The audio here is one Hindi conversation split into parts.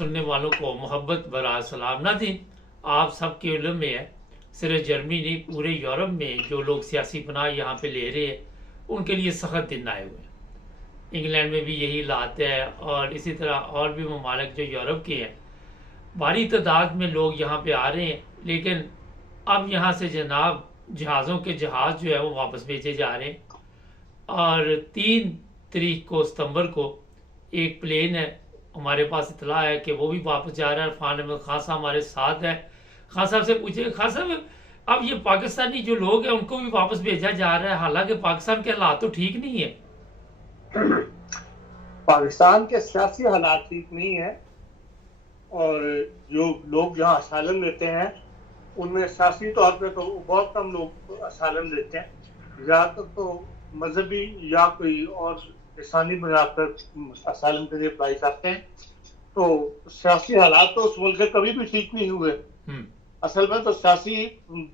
सुनने वालों को मोहब्बत भरा सलाम ना दी। आप सबके इल्म में है, सिर्फ जर्मनी नहीं पूरे यूरोप में जो लोग सियासी पनाह यहाँ पे ले रहे हैं उनके लिए सख्त दिन आए हुए हैं। इंग्लैंड में भी यही हालात है और इसी तरह और भी ममालिक जो यूरोप के हैं, भारी तादाद में लोग यहाँ पे आ रहे हैं। लेकिन अब यहाँ से जनाब जहाज़ों के जहाज़ जो है वो वापस भेजे जा रहे हैं। और 3 तारीख को सितंबर को एक प्लेन है, हमारे पास इतला है कि वो भी वापस जा रहा है। फान अहमद खान साहब हमारे साथ है। खान साहब से पूछे, खान साहब अब ये पाकिस्तानी जो लोग हैं उनको भी वापस भेजा जा रहा है, हालांकि पाकिस्तान के हालात तो ठीक नहीं है। पाकिस्तान के सियासी हालात ठीक नहीं है और जो लोग यहाँ असालम लेते हैं उनमें सियासी तौर पे तो बहुत कम लोग असालम लेते हैं, ज़्यादातर तो मजहबी या कोई और इंसानी बुनियाद पर असालम के लिए अप्लाई करते हैं। तो सियासी हालात तो उस मुल्क के कभी भी ठीक नहीं हुए। असल में तो सियासी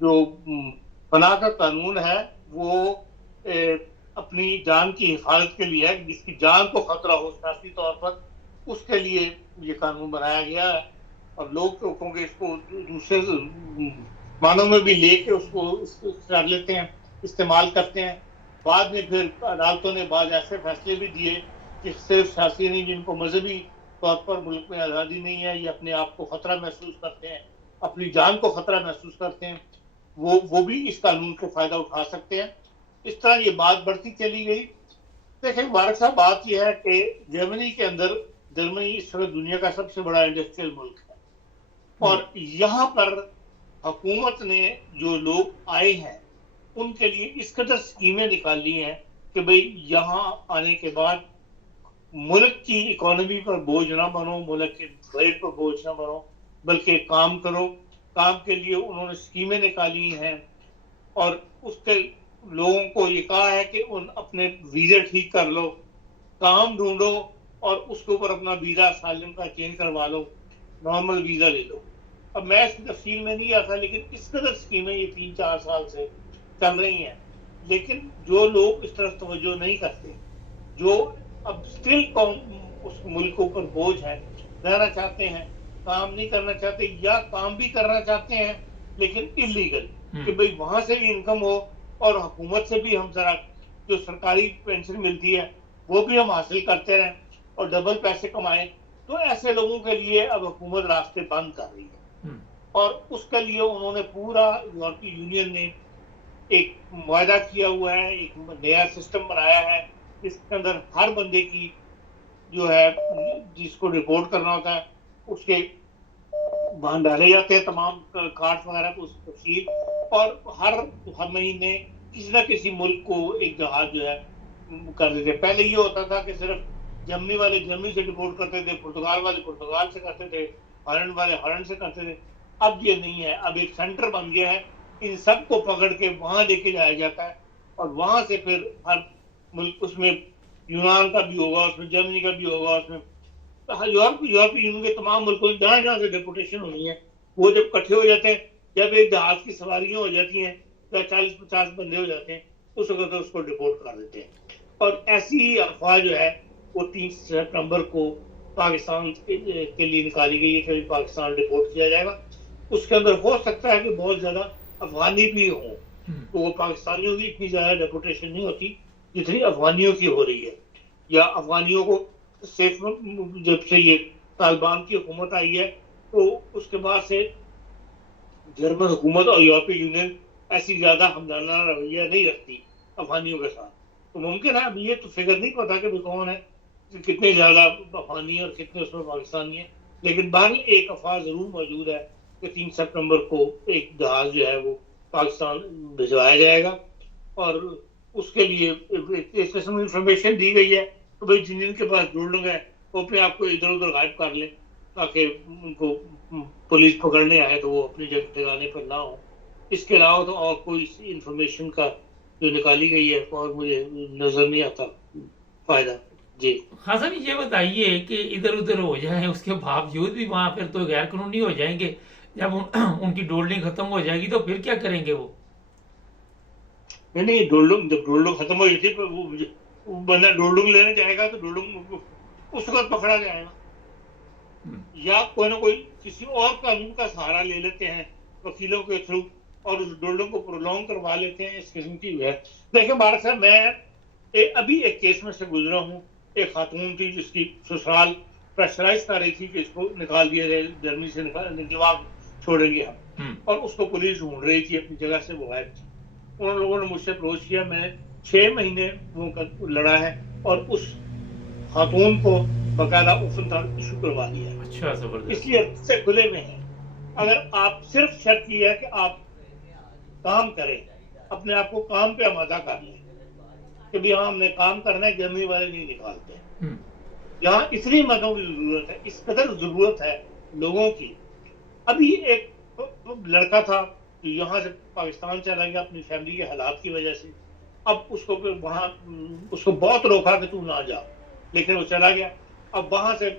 जो पनाह का कानून है वो अपनी जान की हिफाजत के लिए है, जिसकी जान को खतरा हो सियासी तौर पर, उसके लिए ये कानून बनाया गया है। और लोग तो क्योंकि इसको दूसरे मानों में भी लेके उसको कर लेते हैं, इस्तेमाल करते हैं। बाद में फिर अदालतों ने बाद ऐसे फैसले भी दिए कि सिर्फ सियासी नहीं, जिनको मजहबी तौर पर मुल्क में आज़ादी नहीं है, ये अपने आप को खतरा महसूस करते हैं, अपनी जान को खतरा महसूस करते हैं, वो भी इस कानून का फायदा उठा सकते हैं। इस तरह ये बात बढ़ती चली गई। देखिए मुबारक साहब, बात यह है कि जर्मनी के अंदर, जर्मनी इस समय दुनिया का सबसे बड़ा इंडस्ट्रियल मुल्क है और यहाँ पर हुकूमत ने जो लोग आए हैं उनके लिए इस कदर स्कीमें निकाली हैं कि भाई यहाँ आने के बाद मुल्क की इकोनॉमी पर बोझ ना बनो, मुल्क के बजट पर बोझ ना बनो, बल्कि काम करो। काम के लिए उन्होंने स्कीमें निकाली हैं और उसके लोगों को ये कहा है कि उन अपने वीज़े ठीक कर लो, काम ढूंढो और उसके ऊपर अपना वीज़ा सालिम का चेंज करवा लो, नॉर्मल वीज़ा ले लो। अब मैं इस तफसील में नहीं आता, लेकिन इस कदर स्कीमें ये 3-4 साल से चल रही हैं। लेकिन जो लोग इस तरफ तवज्जो नहीं करते, जो अब स्टिल उस मुल्क के ऊपर बोझ है, रहना चाहते हैं, काम नहीं करना चाहते या काम भी करना चाहते हैं लेकिन इलीगल, कि भाई वहां से भी इनकम हो और हुकूमत से भी हम जरा जो सरकारी पेंशन मिलती है वो भी हम हासिल करते रहें और डबल पैसे कमाएं, तो ऐसे लोगों के लिए अब हुकूमत रास्ते बंद कर रही है। और उसके लिए उन्होंने पूरा यूरोपीय यूनियन ने एक वायदा किया हुआ है, एक नया सिस्टम बनाया है जिसके अंदर हर बंदे की जो है, जिसको रिपोर्ट करना होता है, उसके वहां डाले जाते हैं तमाम कार्ड वगैरह को, उसकी तफसील, और हर महीने किसी न किसी मुल्क को एक जहाज जो है कर देते। पहले ये होता था कि सिर्फ जर्मनी वाले जर्मनी से रिपोर्ट करते थे, पुर्तगाल वाले पुर्तगाल से करते थे, हॉलैंड वाले हॉलैंड से करते थे। अब ये नहीं है, अब एक सेंटर बन गया है, इन सबको पकड़ के वहां लेके जाया जाता है और वहां से फिर हर मुल्क, उसमें यूनान का भी होगा, उसमें जर्मनी का भी होगा, उसमें यूरोपीय यूनियन के तमाम मुल्कों में जहाँ जहाँ से डेपुटेशन होनी है, वो जब इकट्ठे हो जाते हैं, जब एक जहाज की सवारियां हो जाती हैं या 40-50 बंदे हो जाते हैं, उस वक्त तो उसको डिपोर्ट कर देते हैं। और ऐसी ही अफवाह जो है वो 3 सितंबर को पाकिस्तान के लिए निकाली गई है कि पाकिस्तान डिपोर्ट किया जाएगा। उसके अंदर हो सकता है कि बहुत ज्यादा अफगानी भी हो, तो वो पाकिस्तानियों की इतनी ज्यादा डेपुटेशन नहीं होती जितनी अफगानियों की हो रही है। या अफगानियों को सिर्फ जब से ये तालिबान की हुकूमत आई है तो उसके बाद से जर्मन हुकूमत और यूरोपीय यूनियन ऐसी ज्यादा हमदर्दाना रवैया नहीं रखती अफगानियों के साथ। तो मुमकिन है, अब ये तो फिगर नहीं पता कि कौन है, कितने ज्यादा अफगानी और कितने उसमें पाकिस्तानी है, लेकिन बाहर एक अफवाह जरूर मौजूद है कि 3 सितंबर को एक जहाज जो है वो पाकिस्तान भिजवाया जाएगा और उसके लिए इस किस्म की इंफॉर्मेशन दी गई है तो भाई जिनके पास जुड़ लोग हैं वो अपने आप को इधर उधर गायब कर लें ताकि उनको पुलिस पकड़ने आए तो वो अपनी जगह ठिकाने पर ना हो। इसके अलावा तो और कोई इंफॉर्मेशन का जो निकाली गई है और मुझे नजर नहीं आता फायदा। जी हाँ सर, ये बताइए कि इधर उधर हो जाए उसके बावजूद भी वहां फिर तो गैर कानूनी हो जाएंगे, जब उनकी डोल्डिंग खत्म हो जाएगी तो फिर क्या करेंगे वो? नहीं, जब डोल्डुम खत्म हो जाती है वो बंदा डोल्डुम लेने जाएगा तो डोल्डुम उस वक्त पकड़ा जाएगा। या कोई ना कोई किसी और कानून का सहारा ले लेते हैं वकीलों के थ्रू और उस डोल्डिंग को प्रोलॉन्ग करवा लेते हैं। इस किस्म की है। देखिए बारक साहब, मैं अभी एक केस में से गुजरा हूँ। एक खातून थी जिसकी ससुराल प्रेशराइज कर रही थी कि इसको निकाल दिया जाए, जर्मनी से निकलवा छोड़ेंगे हम, और उसको पुलिस ढूंढ रही थी, अपनी जगह से वो गायब थी। उन लोगों ने मुझसे अप्रोच किया, मैंने 6 महीने वो लड़ा है और उस खातून को बकायदा ओपन इशू करवा दिया है। अच्छा, जबरदस्त। इसलिए से खुले में है। अगर आप सिर्फ शर्त ये है कि आप काम करें, अपने आप को काम पे आमादा कर लें कि भी हाँ हमने काम करना है, जर्मनी वाले नहीं निकालते। यहाँ इतनी मदों की जरूरत है, इस कदर जरूरत है लोगों की। अभी एक लड़का था जो यहाँ से पाकिस्तान चला गया अपनी फैमिली के हालात की वजह से। अब उसको वहां उसको बहुत रोका कि तू ना जा, लेकिन वो चला गया। अब वहां से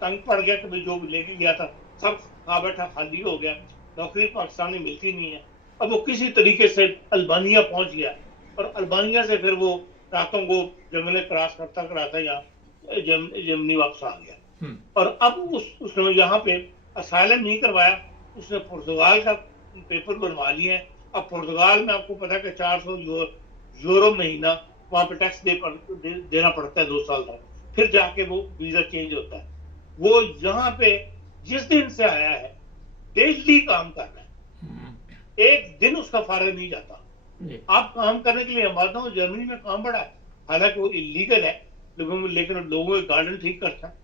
तंग पड़ गया कि जो लेके गया था सब खा बैठा खाली हो गया, नौकरी पाकिस्तान में मिलती नहीं है। अब वो किसी तरीके से अल्बानिया पहुंच गया और अल्बानिया से फिर वो रातों को जंगलें क्रॉस करता कराता यहाँ जर्मनी वापस आ गया। और अब उसने यहाँ पे असाइलम नहीं करवाया, उसने पुर्तगाल का पेपर बनवा लिए हैं। अब पुर्तगाल में आपको पता है कि 400 यूरो महीना वहां पे टैक्स देना पड़ता है 2 साल तक, फिर जाके वो वीजा चेंज होता है। वो यहाँ पे जिस दिन से आया है डेली काम कर रहा है, एक दिन उसका फारग नहीं जाता। आप काम करने के लिए आमादा हो। जर्मनी में काम बड़ा है, हालांकि वो इलीगल है, लेकिन लोगों के गार्डन ठीक करता है।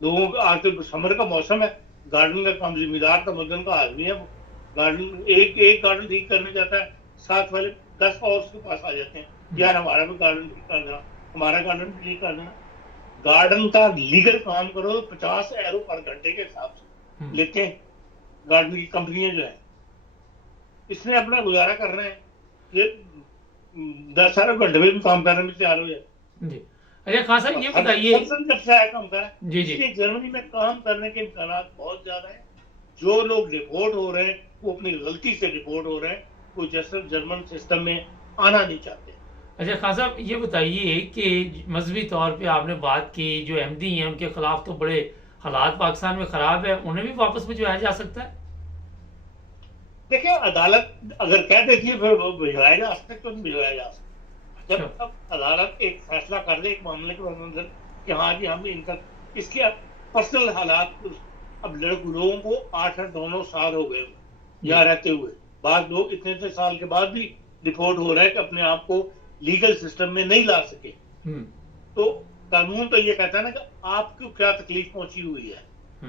लोगों का आज तो समर का मौसम है, गार्डन का काम जिम्मेदार का मदन का आदमी है। वो गार्डन एक गार्डन ठीक करने जाता है, साथ वाले 10 और उसके पास आ जाते हैं, यार हमारा भी गार्डन ठीक कर देना, हमारा गार्डन भी ठीक कर देना। गार्डन का लीगल काम करो तो 50 यूरो पर घंटे के हिसाब से लेते हैं गार्डन की कंपनियां जो है। इसमें अपना गुजारा कर रहे हैं, ये 10 घंटे में भी काम करने में तैयार हो जाए। अच्छा खान साहब, ये बताइए, जब से आया काम करा जी जी, जर्मनी में काम करने के इम्कान बहुत ज्यादा है। जो लोग डिपोर्ट हो रहे हैं वो अपनी गलती से डिपोर्ट हो रहे हैं, वो जैसे जर्मन सिस्टम में आना नहीं चाहते। अच्छा खान साहब, ये बताइए कि मजहबी तौर पे आपने बात की, जो अहमदी हैं उनके खिलाफ तो बड़े हालात पाकिस्तान में खराब है, उन्हें भी वापस भिजवाया जा सकता है? देखिए अदालत अगर कह देती है फिर भिजवाया जा सकता है, तो भिजवाया जा सकता है। जब तक अदालत एक फैसला कर दे एक मामले के अंदर कि हाँ जी हम इनका इसके पर्सनल हालात, अब लोगों को 8-9 साल हो गए यहाँ रहते हुए, बाद लोग इतने साल के बाद भी रिपोर्ट हो रहा है कि अपने आप को लीगल सिस्टम में नहीं ला सके। तो कानून तो ये कहता है ना कि आपको क्या तकलीफ पहुंची हुई है,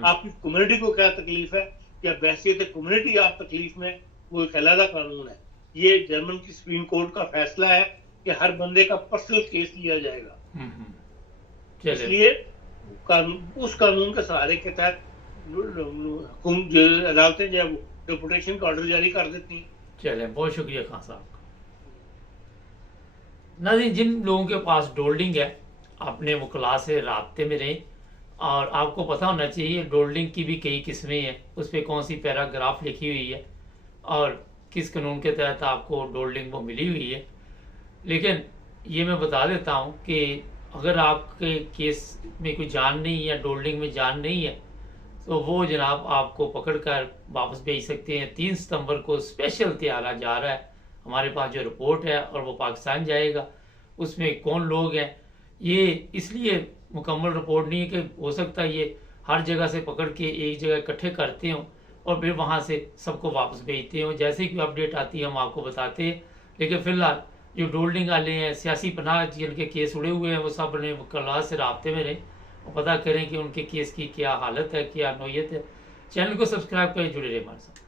आपकी कम्युनिटी को क्या तकलीफ है, या बैसियत कम्युनिटी आप तकलीफ में, वो एक अलग कानून है। ये जर्मन की सुप्रीम कोर्ट का फैसला है कि हर बंदे का पर्सनल केस लिया जाएगा। इसलिए उस कानून के सहारे के तहत अदालतें जो है वो डिपोर्टेशन का ऑर्डर जारी कर देती हैं। चले, बहुत शुक्रिया खान साहब का। नाज़रीन, जिन लोगों के पास डोल्डिंग है अपने वकला से राब्ते में रहें, और आपको पता होना चाहिए डोल्डिंग की भी कई किस्में हैं, उस पर कौन सी पैराग्राफ लिखी हुई है और किस कानून के तहत आपको डोल्डिंग वो मिली हुई है। लेकिन ये मैं बता देता हूँ कि अगर आपके केस में कोई जान नहीं है, डोल्डिंग में जान नहीं है, तो वो जनाब आपको पकड़कर वापस भेज सकते हैं। 3 सितंबर को स्पेशल तैयारा जा रहा है हमारे पास जो रिपोर्ट है, और वो पाकिस्तान जाएगा। उसमें कौन लोग हैं, ये इसलिए मुकम्मल रिपोर्ट नहीं है कि हो सकता है ये हर जगह से पकड़ के एक जगह इकट्ठे करते हों और फिर वहाँ से सबको वापस भेजते हों। जैसे कि अपडेट आती है हम आपको बताते हैं। लेकिन फिलहाल जो डोल्डिंग वाले हैं, सियासी पनाह जिनके केस उड़े हुए हैं, वो सब ने वकला से राब्ते में रहें और पता करें कि उनके केस की क्या हालत है, क्या नौयत है। चैनल को सब्सक्राइब करें, जुड़े रहे हमारे साथ।